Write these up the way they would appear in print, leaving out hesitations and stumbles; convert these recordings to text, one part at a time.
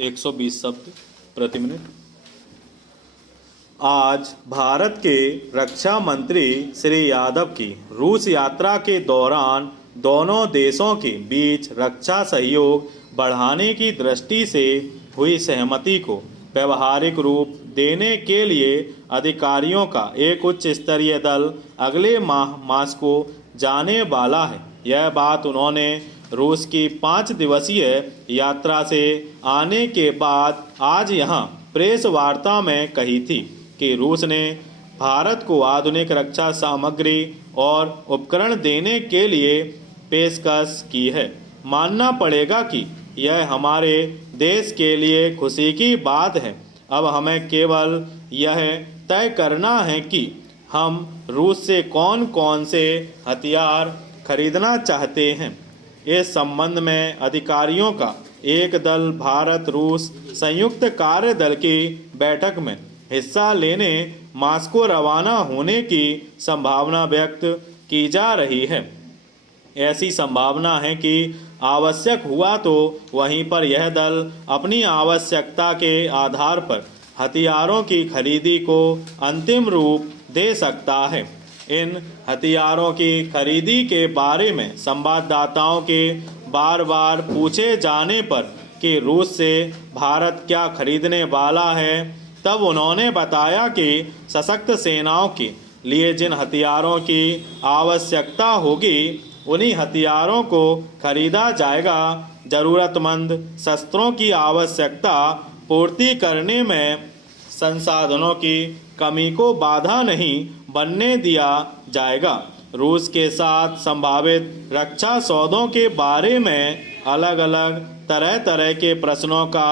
120 शब्द प्रति मिनट। आज भारत के रक्षा मंत्री श्री यादव की रूस यात्रा के दौरान दोनों देशों के बीच रक्षा सहयोग बढ़ाने की दृष्टि से हुई सहमति को व्यवहारिक रूप देने के लिए अधिकारियों का एक उच्च स्तरीय दल अगले माह मास्को जाने वाला है। यह बात उन्होंने रूस की 5 दिवसीय यात्रा से आने के बाद आज यहां प्रेस वार्ता में कही थी कि रूस ने भारत को आधुनिक रक्षा सामग्री और उपकरण देने के लिए पेशकश की है। मानना पड़ेगा कि यह हमारे देश के लिए खुशी की बात है। अब हमें केवल यह तय करना है कि हम रूस से कौन कौन से हथियार खरीदना चाहते हैं। इस संबंध में अधिकारियों का एक दल भारत रूस संयुक्त कार्य दल की बैठक में हिस्सा लेने मास्को रवाना होने की संभावना व्यक्त की जा रही है। ऐसी संभावना है कि आवश्यक हुआ तो वहीं पर यह दल अपनी आवश्यकता के आधार पर हथियारों की खरीदी को अंतिम रूप दे सकता है। इन हथियारों की खरीदी के बारे में संवाददाताओं के बार बार पूछे जाने पर कि रूस से भारत क्या खरीदने वाला है, तब उन्होंने बताया कि सशक्त सेनाओं के लिए जिन हथियारों की आवश्यकता होगी उन्हीं हथियारों को खरीदा जाएगा। जरूरतमंद शस्त्रों की आवश्यकता पूर्ति करने में संसाधनों की कमी को बाधा नहीं बनने दिया जाएगा। रूस के साथ संभावित रक्षा सौदों के बारे में अलग अलग तरह तरह के प्रश्नों का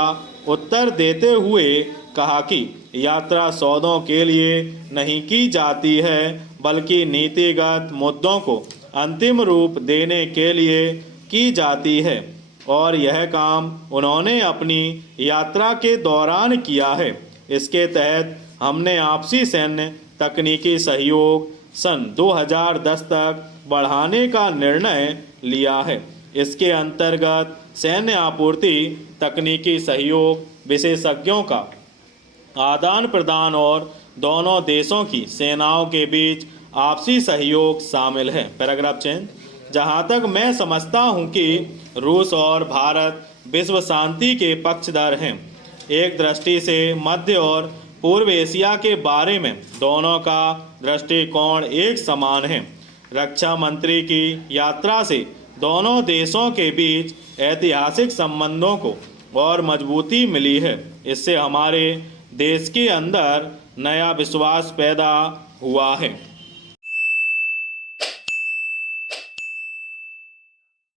उत्तर देते हुए कहा कि यात्रा सौदों के लिए नहीं की जाती है बल्कि नीतिगत मुद्दों को अंतिम रूप देने के लिए की जाती है और यह काम उन्होंने अपनी यात्रा के दौरान किया है। इसके तहत हमने आपसी सैन्य तकनीकी सहयोग सन 2010 तक बढ़ाने का निर्णय लिया है। इसके अंतर्गत सैन्य आपूर्ति, तकनीकी सहयोग, विशेषज्ञों का आदान प्रदान और दोनों देशों की सेनाओं के बीच आपसी सहयोग शामिल है। Paragraph change. जहां तक मैं समझता हूं कि रूस और भारत विश्व शांति के पक्षधर हैं। एक दृष्टि से मध्य और पूर्व एशिया के बारे में दोनों का दृष्टिकोण एक समान है। रक्षा मंत्री की यात्रा से दोनों देशों के बीच ऐतिहासिक संबंधों को और मजबूती मिली है। इससे हमारे देश के अंदर नया विश्वास पैदा हुआ है।